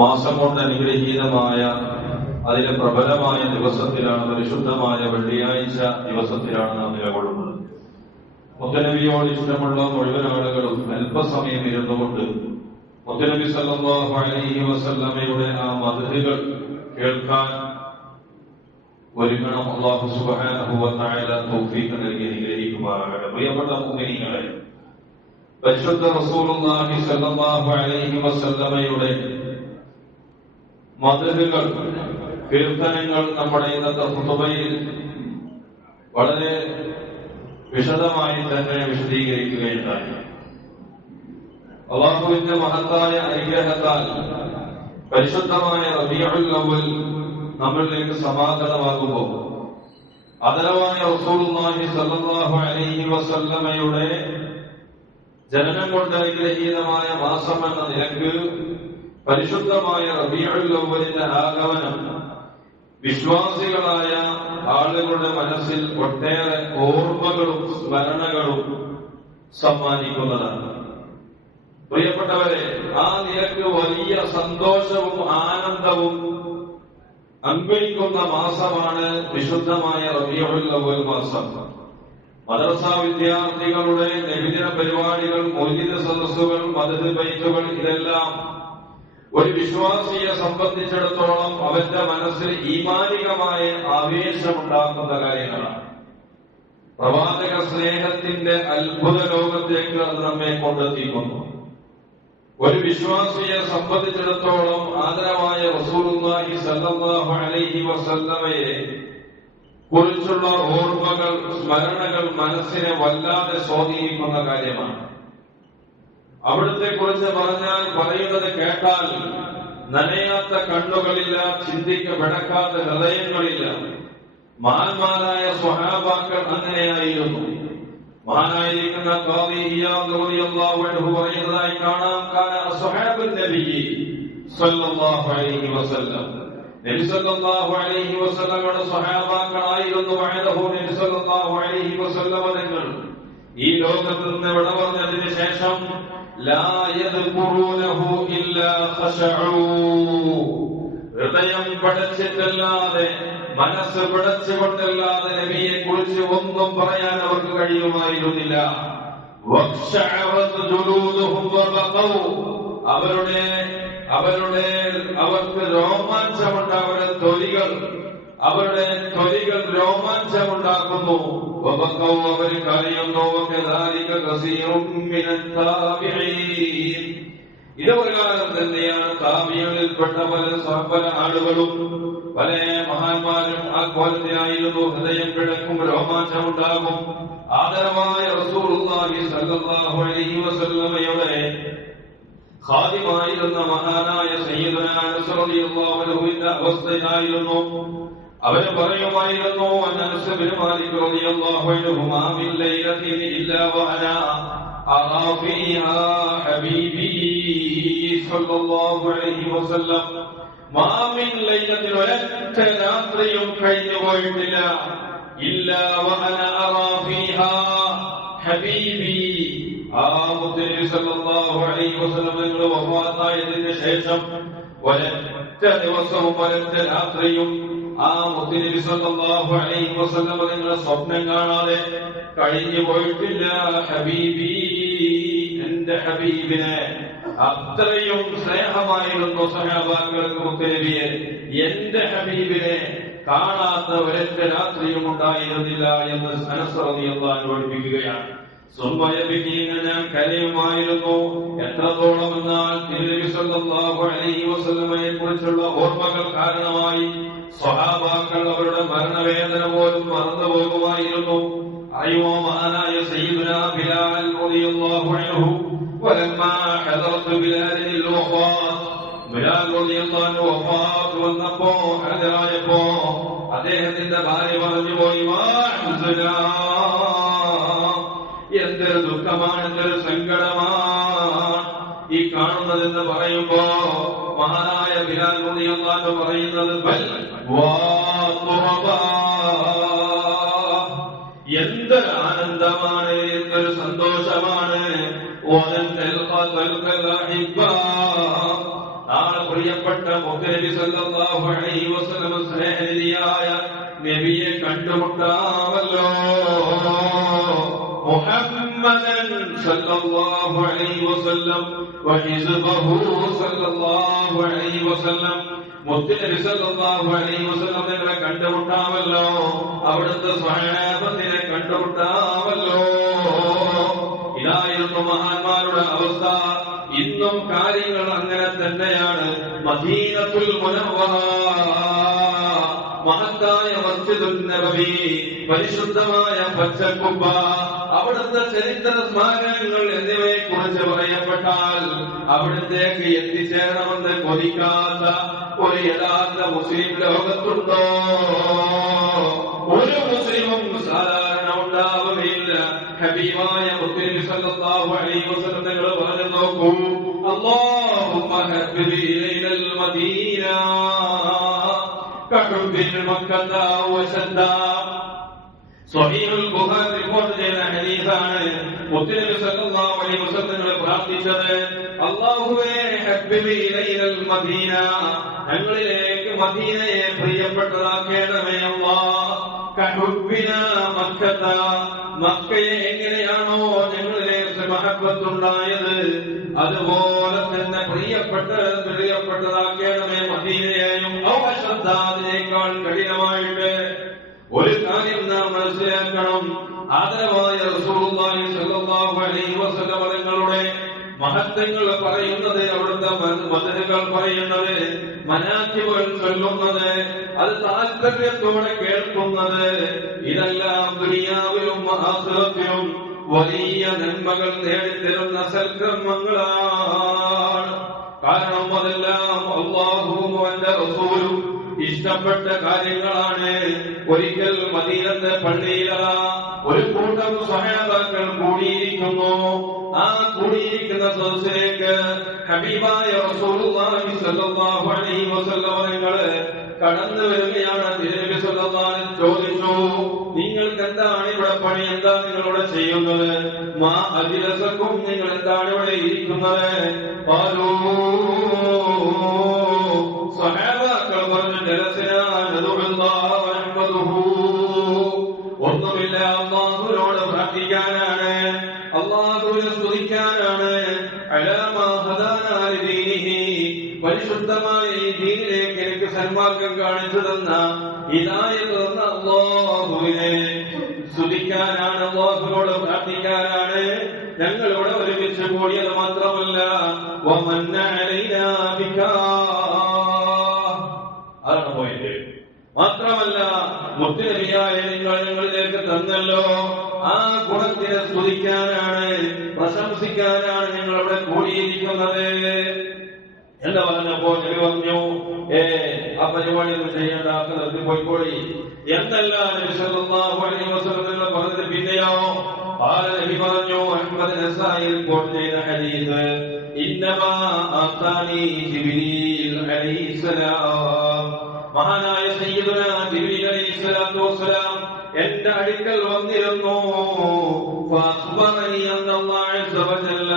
മാസം കൊണ്ട് അനുഗ്രഹീതമായ അതിലെ പ്രബലമായ ദിവസത്തിലാണ്, പരിശുദ്ധമായ വെള്ളിയാഴ്ച ദിവസത്തിലാണ് നാം നിലകൊള്ളുന്നത്. മുത്തനബിയോട് ഇഷ്ടമുള്ള മുഴുവൻ ആളുകളും അല്പസമയം ഇരുന്നുകൊണ്ട് മുത്തനബി സല്ലല്ലാഹു അലൈഹി വസല്ലമയുടെ ആ മദ്ഹുകൾ കേൾക്കാൻ ഒരുങ്ങണം. അല്ലാഹു സുബ്ഹാനഹു വ തആല തൗഫീഖ് നൽകി അനുഗ്രഹിക്കുമാറാകട്ടെ. പ്രിയപ്പെട്ട മുഅ്മിനീങ്ങളെ, പരിശുദ്ധ റസൂലുള്ളാഹി സല്ലല്ലാഹു അലൈഹി വസല്ലമയുടെ മദ്ഹുകൾ, കീർത്തനങ്ങൾ നമ്മുടെ ഇന്നത്തെ ഖുതുബയിൽ വളരെ വിശദമായി തന്നെ വിശദീകരിക്കുകയുണ്ടായി. അല്ലാഹുവിന്റെ മഹത്തായ അനുഗ്രഹത്താൽ പരിശുദ്ധമായ റബീഉൽ അവ്വൽ നമ്മളിലേക്ക് സമാഗതമാകുമ്പോൾ ആദരവായ റസൂലുള്ളാഹി സ്വല്ലല്ലാഹു അലൈഹി വസല്ലമയുടെ ജനനം കൊണ്ട് അനുഗ്രഹീതമായ മാസം എന്ന നിലക്ക് പരിശുദ്ധമായ റബീഉൽ അവ്വലിന്റെ ആഗമനം വിശ്വാസികളായ ആളുകളുടെ മനസ്സിൽ ഒട്ടേറെ ഓർമ്മകളും സ്മരണകളും സമ്മാനിക്കുന്നതാണ്. പ്രിയപ്പെട്ടവരെ, ആ നിലക്ക് വലിയ സന്തോഷവും ആനന്ദവും അൻവയിക്കുന്ന മാസമാണ് വിശുദ്ധമായ റബീഉൽ അവ്വൽ മാസം. മദ്രസ വിദ്യാർത്ഥികളുടെ നബിദിന പരിപാടികൾ, മൗലിദ് സദസ്സുകൾ, മദ്ഹ് ബൈത്തുകൾ, ഇതെല്ലാം ഒരു വിശ്വാസിയെ സംബന്ധിച്ചിടത്തോളം അവന്റെ മനസ്സിൽ ഈമാനികമായ ആവേശമുണ്ടാക്കുന്ന കാര്യങ്ങളാണ്. പ്രവാചക സ്നേഹത്തിന്റെ അത്ഭുത ലോകത്തേക്ക് അത് നമ്മെ കൊണ്ടെത്തിക്കുന്നു. ഒരു വിശ്വാസിയെ സംബന്ധിച്ചിടത്തോളം ആദരവായ റസൂലുള്ളാഹി സ്വല്ലല്ലാഹു അലൈഹി വസല്ലമയെ കുറിച്ചുള്ള ഓർമ്മകൾ, സ്മരണകൾ മനസ്സിനെ വല്ലാതെ സ്വാധീനിക്കുന്ന കാര്യമാണ്. അവിടുത്തെ കുറിച്ച് പറഞ്ഞാൽ, പറയുന്നത് കേട്ടാൽ നനയാത്ത കണ്ണുകളില്ല, ചിന്തിക്കപ്പെടക്കാത്ത ഹൃദയങ്ങളില്ല. മഹാന്മാരായ സ്വഹാബാക്കൾ അങ്ങനെയായിരുന്നു. മഹാനായിരിക്കുന്ന ഖാദി ഇയാദ് റളിയല്ലാഹു അൻഹു പറയുന്നതായി കാണാം, കാന അസ്ഹാബുൻ നബി സ്വല്ലല്ലാഹു അലൈഹി വസല്ലം, നബി സ്വല്ലല്ലാഹു അലൈഹി വസല്ലമയുടെ സ്വഹാബാക്കളായിരുന്നു. വഅദഹു നബി സ്വല്ലല്ലാഹു അലൈഹി വസല്ലം തങ്ങൾ ഈ ലോകത്ത് നിന്ന് വിട പറഞ്ഞതിന് ശേഷം ലാ യദ്കുറൂനഹു ഇല്ലാ ഖശഉ, ഹൃദയം പടച്ചിട്ടല്ലാതെ, മനസ്സ് പിടച്ചുകൊണ്ടല്ലാതെ നബിയെ കുറിച്ച് ഒന്നും പറയാൻ അവർക്ക് കഴിയുമായിരുന്നില്ല. അവർക്ക് അവരുടെ തൊലികൾ രോമാഞ്ചമുണ്ടാക്കുന്നു. അവർ കരയുന്നു. ഇതുപ്രകാരം തന്നെയാണ് താബിഈങ്ങളിൽപ്പെട്ട പല ആളുകളും, പല മഹാന്മാരും ആ കോലത്തിലായിരുന്നു. ഹൃദയം പിടക്കും, രോമാഞ്ചമുണ്ടാകും. ആദരവായ റസൂലുള്ളാഹി സ്വല്ലല്ലാഹു അലൈഹി വസല്ലമയുടെ ഖാദിമായിരുന്ന മഹാനായ സയ്യിദുനാ അനസ് റളിയല്ലാഹു അൻഹുവിന്റെ അവസ്ഥയായിരുന്നു. അവര് പറയുമായിരുന്നു, അനസ് ബിൻ മാലിക് റളിയല്ലാഹു അൻഹു, മാ മിൻ ലൈലത്തിൻ ഇല്ലാ വഅനാ അറാ ഫീഹാ ഹബീബി സ്വല്ലല്ലാഹു അലൈഹി വസല്ലം, മാ മിൻ ലൈലത്തിൻ, ഒരൊറ്റ രാത്രിയും കഴിഞ്ഞു പോയിട്ടില്ല, ഇല്ലാ വഅനാ അറാ ഫീഹാ ഹബീബി, ആ മുത്തനബി സല്ലല്ലാഹു അലൈഹി വസല്ലം തങ്ങൾ വഫാത്തായതിനു ശേഷം ഒരൊറ്റ ദിവസവും ഒരൊറ്റ രാത്രിയും ആ മുത്തനബി സല്ലല്ലാഹു അലൈഹി വസല്ലം തങ്ങൾ സ്വപ്നം കാണാതെ കഴിഞ്ഞു പോയിട്ടില്ല. ഹബീബി, എന്റെ ഹബീബിനെ അത്രയും സ്നേഹമായിരുന്നു സഹാബാക്കൾക്ക് മുത്തനബിയെ. എന്റെ ഹബീബിനെ കാണാത്ത ഒരൊറ്റ രാത്രിയും ഉണ്ടായിരുന്നില്ല എന്ന് അനസ് റളിയല്ലാഹു അൻഹു പഠിപ്പിക്കുകയാണ്. ഞാൻ കരയുമായിരുന്നു. എത്രത്തോളം എന്നാൽ നബി സല്ലല്ലാഹു അലൈഹി വസല്ലമയെ കുറിച്ചുള്ള ഓർമ്മകൾ കാരണമായി സ്വഹാബാക്കൾ അവരുടെ മരണവേദന പോലും മറന്നുപോകുമായിരുന്നു. അറിയുമോ, മഹാനായ സയ്യിദുനാ ബിലാൽ റളിയല്ലാഹു അൻഹു, വലമ്മാ ഹദറത്ത് ബിലാലിൽ വഫാത്ത്, ബിലാൽ റളിയല്ലാഹു അൻഹു വഫാത്ത് വന്നപ്പോ, ഹാജരായപ്പോ അദ്ദേഹത്തിന്റെ ഭാര്യ പറഞ്ഞു പോയി, എന്തൊരു ദുഃഖമാണ്, എന്തൊരു സങ്കടമാണ് ഈ കാണുന്നതെന്ന് പറയുമ്പോ മഹാനായ ബിലാൽ റളിയല്ലാഹു അൻഹു പറയുന്നത്, എന്തൊരു ആനന്ദമാണ്, എന്തൊരു സന്തോഷമാണ്. നാളെ പ്രിയപ്പെട്ട പ്രിയപ്പെട്ട മുഹമ്മദ് സല്ലല്ലാഹു അലൈഹി വസല്ലം സ്നേഹനിധിയായ നബിയെ കണ്ടുമുട്ടാമല്ലോ. മുഹമ്മദൻ സല്ലല്ലാഹു അലൈഹി വസല്ലം വഹിസ്ബഹു സല്ലല്ലാഹു അലൈഹി വസല്ലം. മുഹമ്മദ് സല്ലല്ലാഹു അലൈഹി വസല്ലം നിങ്ങളെ കണ്ടുമുട്ടാമല്ലോ, അവിടുത്തെ സ്വഹാബത്തിനെ കണ്ടുമുട്ടാമല്ലോ. ഇതായിരുന്നു മഹാന്മാരുടെ അവസ്ഥ. ഇന്നും കാര്യങ്ങൾ അങ്ങനെ തന്നെയാണ്. മദീനത്തുൽ മുനവ്വറ, മഹത്തായ മസ്ജിദുൻ നബവി, പരിശുദ്ധമായ പച്ചക്കുബ്ബ, അവിടുത്തെ ചരിത്ര സ്മാരകങ്ങൾ എന്നിവയെ കുറിച്ച് പറയപ്പെട്ടാൽ അവിടത്തേക്ക് എത്തിച്ചേരണമെന്ന് കൊതിക്കാത്ത ഒരു യഥാർത്ഥ മുസ്ലിം ലോകത്തുണ്ടോ? ഒരു മുസ്ലിമും സാധാരണ ഉണ്ടാവുകയില്ല. ഹബീബായ മുഹമ്മദ് സല്ലല്ലാഹു അലൈഹി വസല്ലം നിങ്ങൾ പറഞ്ഞു നോക്കൂ, അല്ലാഹുമ്മ ഹബ്ബിബി ഇലൈനൽ മദീന കഹുബ്ബിൽ മക്കത വശദ്ദ. സ്വഹീഹുൽ ബുഖാരി റിപ്പോർട്ട് ചെയ്യുന്ന ഹദീസാണ്. മുഹമ്മദ് സല്ലല്ലാഹു അലൈഹി വസല്ലം പ്രാർത്ഥിച്ചത്, അല്ലാഹുവേ ഹബ്ബിബി ഇലൈനൽ മദീന, ഞങ്ങളിലേക്ക് മദീനയെ പ്രിയപ്പെട്ടതാക്കേണമേ അല്ലാഹ്. കഹുബ്ബിന മക്കത, മക്കയെ എങ്ങനെയാണോ ഞങ്ങളിലേക്ക് മഹബത്തുണ്ടായത് അതുപോലെ തന്നെ പ്രിയപ്പെട്ടതാക്കേണമേ മദീനയെയും. അതിനേക്കാൾ കഠിനമായിട്ട് ഒരു കാര്യം നാം മനസ്സിലാക്കണം. ആദരവായ റസൂലുള്ളാഹി സ്വല്ലല്ലാഹു അലൈഹി വസല്ലം തങ്ങളുടെ മഹത്വങ്ങൾ പറയുന്നത്, അവിടുത്തെ മദനുകൾ പറയുന്നത്, മനാഖിബുകൾ ചൊല്ലുന്നത്, അത് താല്പര്യത്തോടെ കേൾക്കുന്നത്, ഇതെല്ലാം ദുനിയാവിലും ആഖിറത്തിലും വലിയ നന്മകൾ നേടിത്തരുന്ന സൽക്കർമ്മങ്ങളാണ്. കാരണം അതെല്ലാം അല്ലാഹുവും അവന്റെ റസൂലും ഇഷ്ടപ്പെട്ട കാര്യങ്ങളാണ്. ഒരിക്കൽ മദീനത്തെ പള്ളിയിലതാ ഒരു കൂട്ടം സ്വഹാബാക്കൾ കൂടിയിരിക്കുന്നു. ആ കൂടിയിരിക്കുന്ന സദസ്സിലേക്ക് ഹബീബായ റസൂലുള്ളാഹി സ്വല്ലല്ലാഹു അലൈഹി വസല്ലം നിങ്ങൾ കടന്നു വരികയാണ്. തിരുനബി സ്വല്ലല്ലാഹു അലൈഹി ചോദിച്ചു, നിങ്ങൾക്ക് എന്താണ് ഇവിടെ പണി? എന്താ നിങ്ങളിവിടെ ചെയ്യുന്നത്? മാ അജ്ലസക്കും, നിങ്ങൾ എന്താണ് ഇവിടെ ഇരിക്കുന്നത്? സ്വഹാബാക്കൾ പറഞ്ഞു, ജലസനാ നദുഉല്ലാഹ വനഹ്മദുഹു, ഒന്നുമില്ല, അല്ലാഹുവിനോട് പ്രാർത്ഥിക്കാനാണ്, അല്ലാഹുവിനെ സ്തുതിക്കാനാണ്. അലാ മാ ഹദാനാ ലിദീനിഹി, പരിശുദ്ധമായ ഈ ദീനിലേക്ക് എനിക്ക് സന്മാർഗം കാണിച്ചു തന്ന, ഹിദായത്ത് തന്ന അല്ലാഹുവിനെ സ്തുതിക്കാനാണ്, അല്ലാഹുവിനോട് പ്രാർത്ഥിക്കാനാണ് ഞങ്ങൾ ഇവിടെ ഒരുമിച്ച് കൂടിയത്. മാത്രമല്ല വമന്ന അലൈനാ ബികാ, അതാണ് പോയിന്റ്. മാത്രമല്ല മുത്തുനബിയായ നിങ്ങൾ ഞങ്ങളിലേക്ക് തന്നല്ലോ, ആ ഗുണത്തിനെ സ്തുതിക്കാനാണ്, പ്രശംസിക്കാനാണ് ഞങ്ങൾ ഇവിടെ കൂടിയിരിക്കുന്നത് എന്ന് പറഞ്ഞപ്പോ നബി പറഞ്ഞു, ആ പരിപാടിയൊന്നും ചെയ്യേണ്ട, നിർത്തി പോയിക്കോളി എന്നല്ല നബി സല്ലല്ലാഹു അലൈഹി വസല്ലം പറഞ്ഞത്. പിന്നെയോ നബി പറഞ്ഞു, അഹ്മദ് നസായി റിപ്പോർട്ട് ചെയ്ത ഹദീസ്, ഇന്നമാ ആതാനി ജിബ്രീൽ അലൈഹിസ്സലാം, മഹാനായ സയ്യിദുനാ ജിബ്രീൽ അലൈഹിസ്സലാത്തു വസ്സലാം എന്റെ അടുക്കൽ വന്നിരുന്നു. ഫഅഖ്ബറനി അന്നല്ലാഹു അസ്സ വജല്ല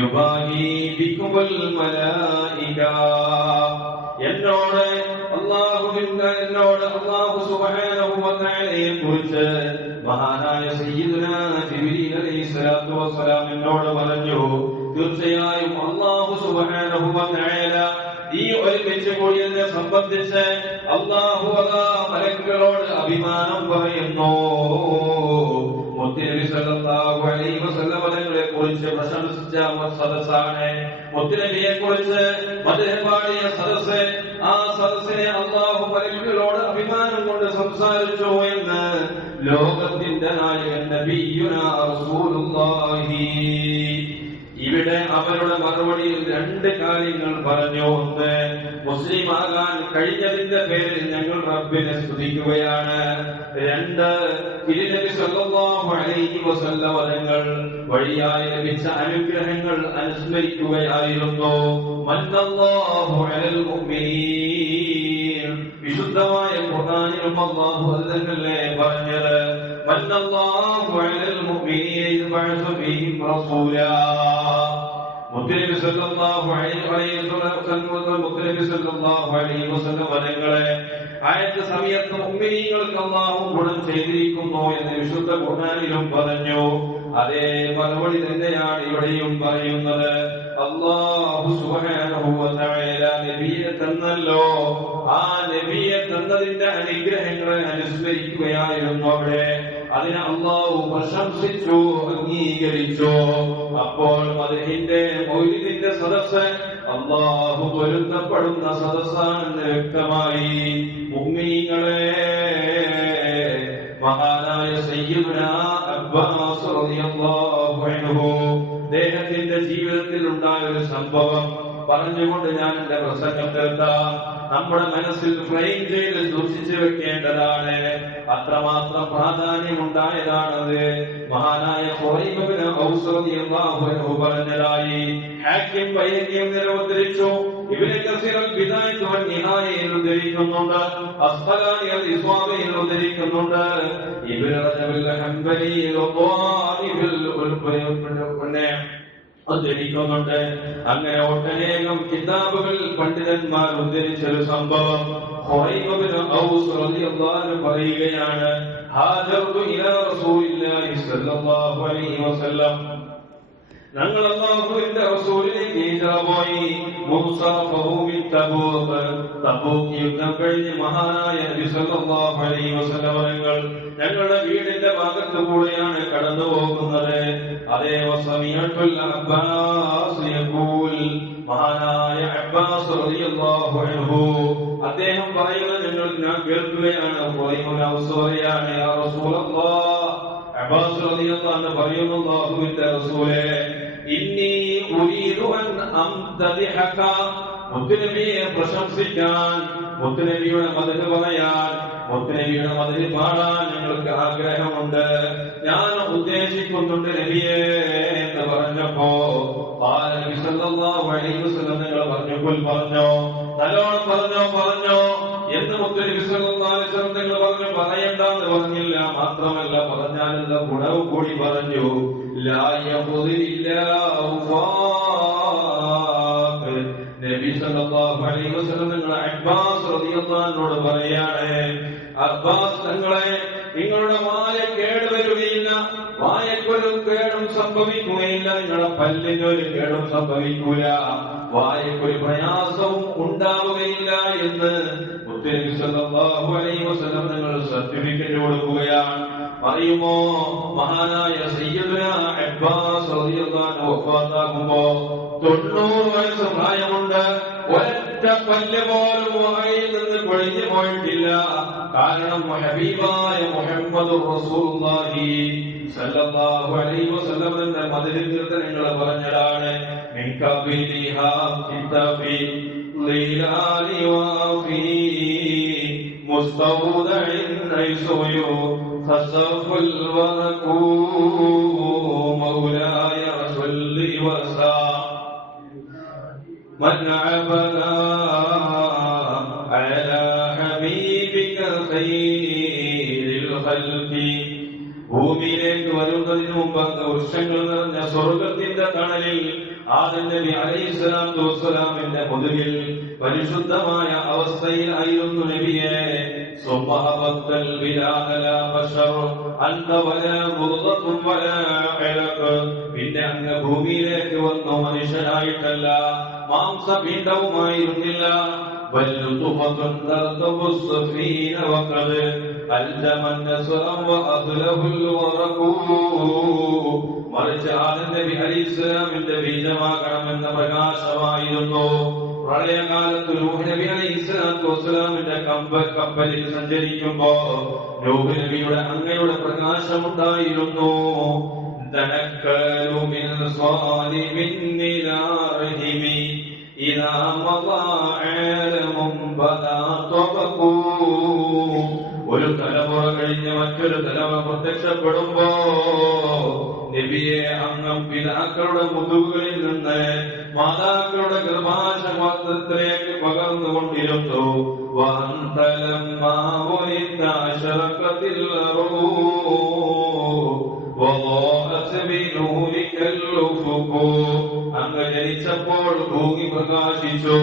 യുബാഹി ബികുമുൽ മലായിക, എന്നോട് അല്ലാഹു സുബ്ഹാനഹു വ തആലയെ കുറിച്ച് മഹാനായ സയ്യിദുനാ ജിബ്രീൽ അലൈഹിസ്സലാത്തു വസ്സലാം എന്നോട് പറഞ്ഞു, തീർച്ചയായും അല്ലാഹു സുബ്ഹാനഹു വ തആല ഈ ഒരുമിച്ച് കൂടിയതിനെ സംബന്ധിച്ച് അല്ലാഹു മലക്കുകളോട് അഭിമാനം പറയുന്നു. മുത്തുനബി സല്ലല്ലാഹു അലൈഹി വസല്ലം തങ്ങളെ കുറിച്ച് പ്രശംസിച്ച സദസ്സാണ്, മുത്തുനബിയെ കുറിച്ച് മദ്ഹ് പാടിയ സദസ്സ്. ആ സദസ്സിനെ അല്ലാഹു മലക്കുകളോട് അഭിമാനം കൊണ്ട് സംസാരിച്ചു എന്ന് ലോകത്തിന്റെ നായകൻ നബിയുനാ റസൂലുള്ളാഹി. ഇവിടെ അവരുടെ മറുപടിയിൽ രണ്ട് കാര്യങ്ങൾ പറഞ്ഞു. ഒന്ന്, മുസ്ലിം ആകാൻ കഴിഞ്ഞതിന്റെ പേരിൽ ഞങ്ങൾ റബ്ബിനെ സ്തുതിക്കുകയാണ്. രണ്ട്, തിരുനബി സല്ലല്ലാഹു അലൈഹി വസല്ലം തങ്ങൾ വഴിയായി ലഭിച്ച അനുഗ്രഹങ്ങൾ അനുസ്മരിക്കുകയായിരുന്നു. മന്നല്ലാഹു അലൽ മുഅ്മിനീൻ, വിശുദ്ധമായ ഖുർആനിലും അല്ലാഹു തങ്ങളെ പറഞ്ഞത്, മന്നല്ലാഹു അലൽ മുഅ്മിനീന ഇദ് ബഅസ ഫീഹിം റസൂലാ, മുത്തനബി സല്ലല്ലാഹു അലൈഹി വസല്ലം വരങ്ങളെ ആയത്ത സമയത്ത് മുഅ്മിനീങ്ങൾക്ക് അല്ലാഹു ഗുണം ചെയ്തിരിക്കുന്നു എന്ന് വിശുദ്ധ ഖുർആനിലും പറഞ്ഞു. അതേ മറുപടി തന്നെയാണ് ഇവിടെയും പറയുന്നത്. അല്ലാഹു സുബ്ഹാനഹു വ തആല നബിയെ തന്നല്ലോ. ആ നബിയെ തന്നതിന്റെ അനുഗ്രഹങ്ങളെ അനുസ്മരിക്കുകയായിരുന്നു അവിടെ. അതിനെ അല്ലാഹു പ്രശംസിച്ചു, അംഗീകരിച്ചു. അപ്പോൾ മദ്ഹിന്റെ മൗലിദിന്റെ സദസ്സ് അല്ലാഹു പൊരുത്തപ്പെടുന്ന സദസ്സാണെന്ന് വ്യക്തമായി. മുഅ്മിനീങ്ങളെ, മഹാനായ സയ്യിദുനാ അബ്ബാസ് റളിയല്ലാഹു അൻഹു അദ്ദേഹത്തിന്റെ ജീവിതത്തിൽ ഉണ്ടായ ഒരു സംഭവം പറഞ്ഞുകൊണ്ട് ഞാൻ എന്റെ പ്രസംഗം നിർത്താം. നമ്മുടെ മനസ്സിൽ ഫ്രെയിം ചെയ്ത് സൂക്ഷിച്ചു വെക്കേണ്ടതാണ്. അത്രമാത്രം പ്രാധാന്യമുണ്ടായതാണത്. മഹാനായ ഖുറൈബ് ഇബ്നു ഔസ് റളിയല്ലാഹു അൻഹു പറഞ്ഞതായി ഹാക്കിം ബൈഹഖിയും നിരവധരിച്ചു. ഇബ്നു കസീർ അൽ-ബിദായത്ത് വൻ നിഹായയിൽ ഉദ്ധരിക്കുന്നുണ്ട്. അസ്ഖലാനി അൽ-ഇസ്വാബയിൽ ഉദ്ധരിക്കുന്നുണ്ട്. ഇബ്നു റജബ് അൽ-ഹംബലി ഉദ്ധരിക്കുന്നുണ്ട്. അങ്ങനെ ഒട്ടനേകം കിതാബുകൾ പണ്ഡിതന്മാർ ഉദ്ധരിച്ചൊരു സംഭവം ഖുറൈബ് ഇബ്നു ഔസ് റളിയല്ലാഹു അൻഹു പറയുകയാണ്, ഹാജർതു ഇലാ റസൂലില്ലാഹി സ്വല്ലല്ലാഹു അലൈഹി വസല്ലം, ഞങ്ങൾ അല്ലാഹുവിന്റെ റസൂലിലേക്ക് ഹിജ്റ പോയി. തബൂക്ക് യുദ്ധം കഴിഞ്ഞ് മഹാനായ നബി സല്ലല്ലാഹു അലൈഹി വസല്ലം തങ്ങൾ ഞങ്ങളുടെ വീടിന്റെ ഭാഗത്തു കൂടെയാണ് കടന്നു പോകുന്നത്. അതേ വസമിഅത്തുൽ അബ്ബാസ് യഖൂൽ, മഹാനായ അബ്ബാസ് റളിയല്ലാഹു അൻഹു അദ്ദേഹം പറയുന്നത് ഞാൻ കേൾക്കുകയാണ്. പറയാണ്, യാ റസൂലല്ലാഹ്, അബ്ബാസ് റളിയല്ലാഹു അൻഹു പറയുന്നു, അല്ലാഹുവിന്റെ റസൂലേ, ഇന്നി ഉരീദു അൻ അംതദിഹക, മുത്തുനബിയെ പ്രശംസിക്കാൻ, മുത്തുനബിയുടെ മദ്ഹ് പറയാൻ, മുത്തുനബിയുടെ മദ്ഹ് പാടാൻ ഞങ്ങൾക്ക് ആഗ്രഹമുണ്ട്, ഞാൻ ഉദ്ദേശിക്കുന്നുണ്ട് നബിയെ എന്ന് പറഞ്ഞപ്പോ നബി സല്ലല്ലാഹു അലൈഹി വസല്ലം നിങ്ങൾ പറഞ്ഞോ, നല്ലോണം പറഞ്ഞോ എന്ന് മുത്തുനബി സല്ലല്ലാഹു അലൈഹി വസല്ലം നിങ്ങൾ പറഞ്ഞു. പറയണ്ടെന്ന് പറഞ്ഞില്ല, മാത്രമല്ല പറഞ്ഞാലുള്ള ഗുണവും കൂടി പറഞ്ഞു. ലാ യഖുദില്ലാഹു ഫാഖ്, നബി സല്ലല്ലാഹു അലൈഹി വസല്ലം നിങ്ങൾ അബ്ബാസ് റളിയല്ലാഹു അൻഹുവോട് പറയാണ്, അബ്ബാസ് തങ്ങളെ, നിങ്ങളുടെ വായ കേടുവരുകയില്ല, വായക്കൊരു കേടും സംഭവിക്കുകയില്ല, നിങ്ങളുടെ പല്ലിനൊരു കേടും സംഭവിക്കൂല, വായക്കൊരു പ്രയാസവും ഉണ്ടാവുകയില്ല എന്ന് മുത്തുനബി സല്ലല്ലാഹു അലൈഹി വസല്ലം നിങ്ങൾ സർട്ടിഫിക്കറ്റ് കൊടുക്കുകയാണ്. പറയുമോ, മഹാനായ സയ്യിദുനാ അബ്ബാസ് റളിയല്ലാഹു അൻഹു വഫാത്താകുമ്പോ 90 വയസ്സ് പ്രായമുണ്ട്. ഒരൊറ്റ പല്ല് പോലും വായിൽ നിന്ന് കൊഴിഞ്ഞു പോയിട്ടില്ല. കാരണം ഹബീബായ മുഹമ്മദുർ റസൂലുള്ളാഹി സല്ലല്ലാഹു അലൈഹി വസല്ലം എന്ന മദ്ഹ് കീർത്തനങ്ങൾ പറഞ്ഞതാണ്. മിൻ ഖബിലിഹാ കിതാബി ലീലാലി വാഫി മുസ്തൗദഇൻ ഐസുയു ഖസഫുൽ വറകൂ മൗലായ സല്ലി വസല്ലം من عبنا على حبيبك خير الخلق. ഭൂമിയിലേക്ക് വരുന്നതിന് മുമ്പ് വൃക്ഷങ്ങൾ നിറഞ്ഞ സ്വർഗത്തിന്റെ തണലിൽ ആദം നബി അലൈഹിസ്സലാത്തു വസ്സലാമിന്റെ മുതുകിൽ പരിശുദ്ധമായ അവസ്ഥയിലായിരുന്നു നബിയെ. സുബ്ഹാനൽ ബിലാല ബശർ അൻത വലാ മുദ്ഗത്തും വലാ ഇലഖ്, പിന്നെ അങ്ങ് ഭൂമിയിലേക്ക് വന്നു മനുഷ്യനായിട്ടല്ല, മാംസപിണ്ഡവുമായിരുന്നില്ല. മറിച്ച് ആദം നബി അലൈഹിസ്സലാമിന്റെ ബീജമാകണമെന്ന പ്രകാശമായിരുന്നു. പ്രളയകാലത്ത് നൂഹ് നബി അലൈഹിസ്സലാത്തു വസ്സലാമിന്റെ കപ്പലിൽ സഞ്ചരിക്കുമ്പോ നൂഹ് നബിയുടെ അങ്ങയുടെ പ്രകാശമുണ്ടായിരുന്നു. തനക്കലു മിൻ സ്വാലിമിൻ ഇലാ റഹിമി ഇദാ മദാ ആലമുൻ ബദാ തബഖൂ. ഒരു തലമുറ കഴിഞ്ഞ് മറ്റൊരു തലമുറ പ്രത്യക്ഷപ്പെടുമ്പോ നബിയെ അങ്ങ് പിതാക്കളുടെ മുതുകുകളിൽ നിന്ന് മാതാക്കളുടെ ഗർഭാശയത്തിലേക്ക് പകർന്നുകൊണ്ടിരുന്നു. അങ്ങ് ജനിച്ചപ്പോൾ ഭൂമി പ്രകാശിച്ചു.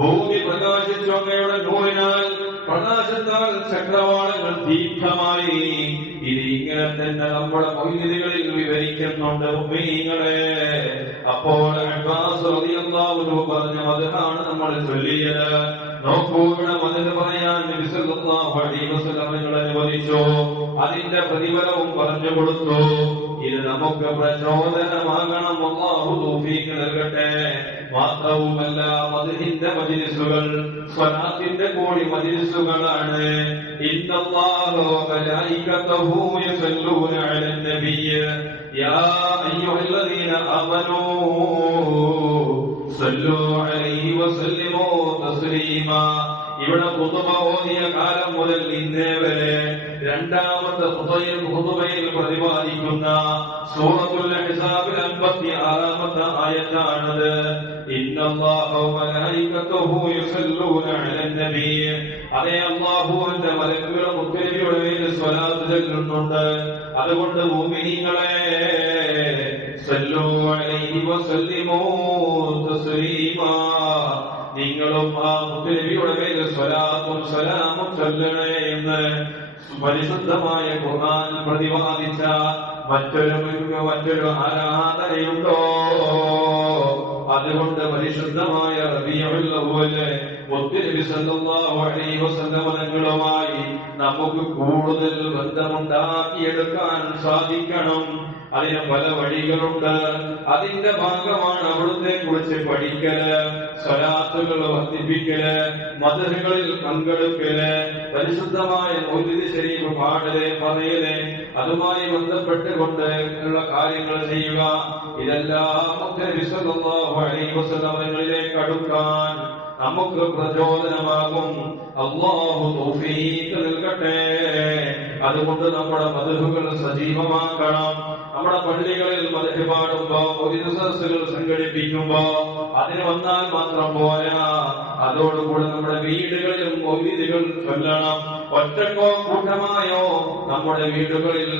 ഭൂമി പ്രകാശിച്ചു അങ്ങയുടെ നൂറിനാൽ, പ്രകാശത്താൽ ചക്രവാളങ്ങൾ ദീപ്തമായി. ഇത് ഇങ്ങനെ തന്നെ നമ്മുടെ മൗലിദുകളിൽ വിവരിക്കുന്നുണ്ട് മുഅ്മിനീങ്ങളെ. അപ്പോൾ അബ്ബാസ് റളിയല്ലാഹു അൻഹു പറഞ്ഞ മദ്ഹാണ് നമ്മൾ ചൊല്ലിയത്. നോക്കൂ, ഇവിടെ മദ്ഹ് പറയാൻ നബി സല്ലല്ലാഹു അലൈഹി വസല്ലം നിങ്ങൾ അനുവദിച്ചു. അതിന്റെ പ്രതിഫലവും പറഞ്ഞു കൊടുത്തു. ഇത് നമുക്ക് പ്രചോദനമാകണം. അല്ലാഹു തൗഫീഖ് നൽകട്ടെ. മാത്രവുമല്ല, മദ്ഹിന്റെ മജ്ലിസുകൾ സ്വലാത്തിന്റെ കൂടി മജ്ലിസുകളാണ്. ഇന്നല്ലാഹ വ മലായികതഹു യസല്ലൂന അലൻ നബിയ്യ യാ അയ്യുഹല്ലദീന ആമനൂ സല്ലൂ അലൈഹി വസല്ലിമൂ തസ്ലീമാ. ഇവിടെ ഖുതുബ ഓതിയ കാലം മുതൽ ഇന്നേ വരെ രണ്ടാമത്തെ ഖുതുബയിൽ പ്രതിപാദിക്കുന്ന സൂറത്തുൽ അഹ്സാബിൽ 56-ാമത്തെ ആയത്താണത്. ഇന്നല്ലാഹ വ മലായികതഹു യസല്ലൂന അലൻ നബിയ്യ. അതേ അല്ലാഹുവിന്റെ മലക്കുകൾ മുത്തനബിയുടെ മേൽ സ്വലാത്ത് ചൊല്ലുന്നുണ്ട്. അതുകൊണ്ട് മുഅ്മിനീങ്ങളെ, സല്ലൂ അലൈഹി വസല്ലിമൂ തസ്ലീമാ, നിങ്ങളും ആ മുത്തനബിയുടെ മേൽ സ്വലാത്തും സലാമും ചൊല്ലണേ എന്ന് പരിശുദ്ധമായ ഖുർആൻ പ്രതിപാദിച്ച മറ്റൊരു ആരാധനയുണ്ടോ? അതുകൊണ്ട് പരിശുദ്ധമായ റബീഉൽ അവ്വൽ മുത്തനബി സല്ലല്ലാഹു അലൈഹി വസല്ലം തങ്ങളുമായി നമുക്ക് കൂടുതൽ ബന്ധമുണ്ടാക്കിയെടുക്കാൻ സാധിക്കണം. അതിന് പല വഴികളുണ്ട്. അതിന്റെ ഭാഗമാണ് അവിടുത്തെ കുറിച്ച് പഠിക്കല്, സ്വലാത്തുകൾ വർദ്ധിപ്പിക്കല്, മദ്ഹുകളിൽ പങ്കെടുക്കല്, പരിശുദ്ധമായ മൗലിദ് ശരീഫ് പാടല്, പറയല്, അതുമായി ബന്ധപ്പെട്ടുകൊണ്ട് ഉള്ള കാര്യങ്ങൾ ചെയ്യുക. ഇതെല്ലാം മുത്തനബി സല്ലല്ലാഹു അലൈഹി വസല്ലം തങ്ങളിലേക്ക് അടുക്കാൻ നമുക്ക് പ്രചോദനമാകും. അല്ലാഹു തൗഫീഖ് നൽകട്ടെ. അതുകൊണ്ട് നമ്മുടെ മദ്ഹുകൾ സജീവമാക്കണം. നമ്മുടെ പള്ളികളിൽ മദ്ഹ് പാടുമ്പോ, മൗലിദ് സദസ്സുകൾ സംഘടിപ്പിക്കുമ്പോ അതിന് വന്നാൽ മാത്രം പോരാ. അതോടുകൂടെ നമ്മുടെ വീടുകളിലും മൗലിദുകൾ ചൊല്ലണം. ഒറ്റക്കോ കൂട്ടമായോ നമ്മുടെ വീടുകളിൽ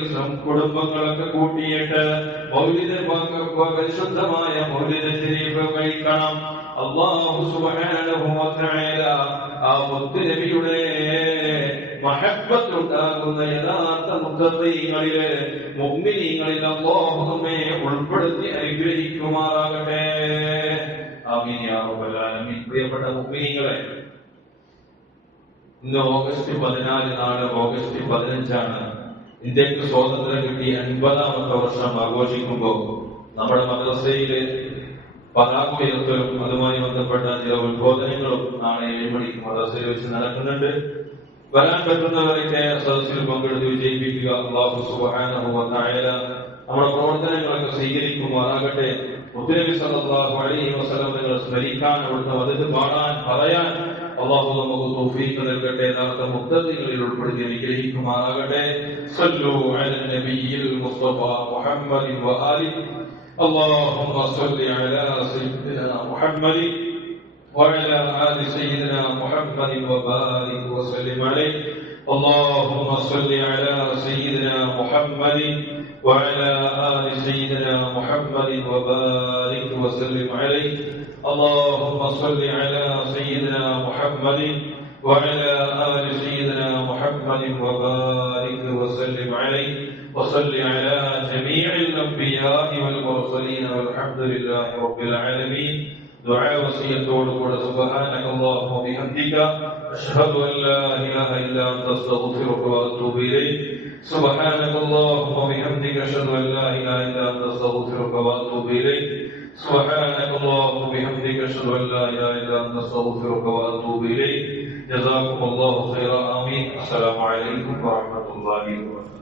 കുടുംബങ്ങളൊക്കെ കൂട്ടിയിട്ട് മൗലിദ് പരിശുദ്ധമായ മൗലിദ് ശരീഫ് കഴിക്കണം. അല്ലാഹു സുബ്ഹാനഹു വ തആല ആ മുത്തനബിയുടെ മഹബ്ബത്ത് ഉണ്ടാകുന്ന യഥാർത്ഥ മുത്തഖീകളിലെ മുഅ്മിനീങ്ങളിൽ അല്ലാഹു നമ്മെ ഉൾപ്പെടുത്തി അനുഗ്രഹിക്കുമാറാകട്ടെ. ആമീൻ യാ റബ്ബൽ ആലമീൻ. പ്രിയപ്പെട്ട മുഅ്മിനീങ്ങളെ, ഇന്ന് ഓഗസ്റ്റ് 14 നാളെ ഓഗസ്റ്റ് 15 ഇന്ത്യക്ക് സ്വാതന്ത്ര്യം കിട്ടി 50-ാമത്തെ വർഷം ആഘോഷിക്കുമ്പോൾ നമ്മുടെ മദ്രസയിലെ പതാക ഉയർത്തലും അതുമായി ബന്ധപ്പെട്ട ചില ഉദ്ബോധനങ്ങളും നാളെ 7 മണിക്ക് മദ്രസയിൽ വെച്ച് നടക്കുന്നുണ്ട്. വരാൻ പറ്റുന്നവരൊക്കെ സദസ്സിൽ പങ്കെടുത്ത് വിജയിപ്പിക്കുക. അല്ലാഹു സുബ്ഹാനഹു വ തആല നമ്മുടെ പ്രവർത്തനങ്ങളൊക്കെ സ്വീകരിക്കുമാറാകട്ടെ. മുത്തനബി സല്ലല്ലാഹു അലൈഹി വസല്ലം തങ്ങളെ സ്മരിക്കാൻ, അവിടുത്തെ മദ്ഹ് പാടാൻ, പറയാൻ അല്ലാഹു നമുക്ക് തൗഫീഖ് നൽകട്ടെ. യഥാർത്ഥ മുത്തഖീകളിൽ ഉൾപ്പെടുത്തി അനുഗ്രഹിക്കുമാറാകട്ടെ. സല്ലു അലൻ നബിയിൽ മുസ്തഫ മുഹമ്മദിൻ വ ആലിഹി. اللهم صل على سيدنا محمد وعلى آل سيدنا محمد وبارك وسلم عليه. اللهم صل على سيدنا محمد وعلى آل سيدنا محمد وبارك وسلم عليه. اللهم صل على سيدنا محمد وعلى آل سيدنا محمد وبارك وسلم عليه. وصل على جميع الأنبياء والمرسلين والحمد لله رب العالمين. دعاء وصية ودعاء سبحانك اللهم وبحمدك أشهد أن لا إله إلا أنت أستغفرك وأتوب إليك. سبحانك اللهم وبحمدك أشهد أن لا إله إلا أنت أستغفرك وأتوب إليك. سبحانك اللهم وبحمدك أشهد أن لا إله إلا أنت أستغفرك وأتوب إليك. جزاكم الله خيرا. آمين. السلام عليكم ورحمة الله وبركاته.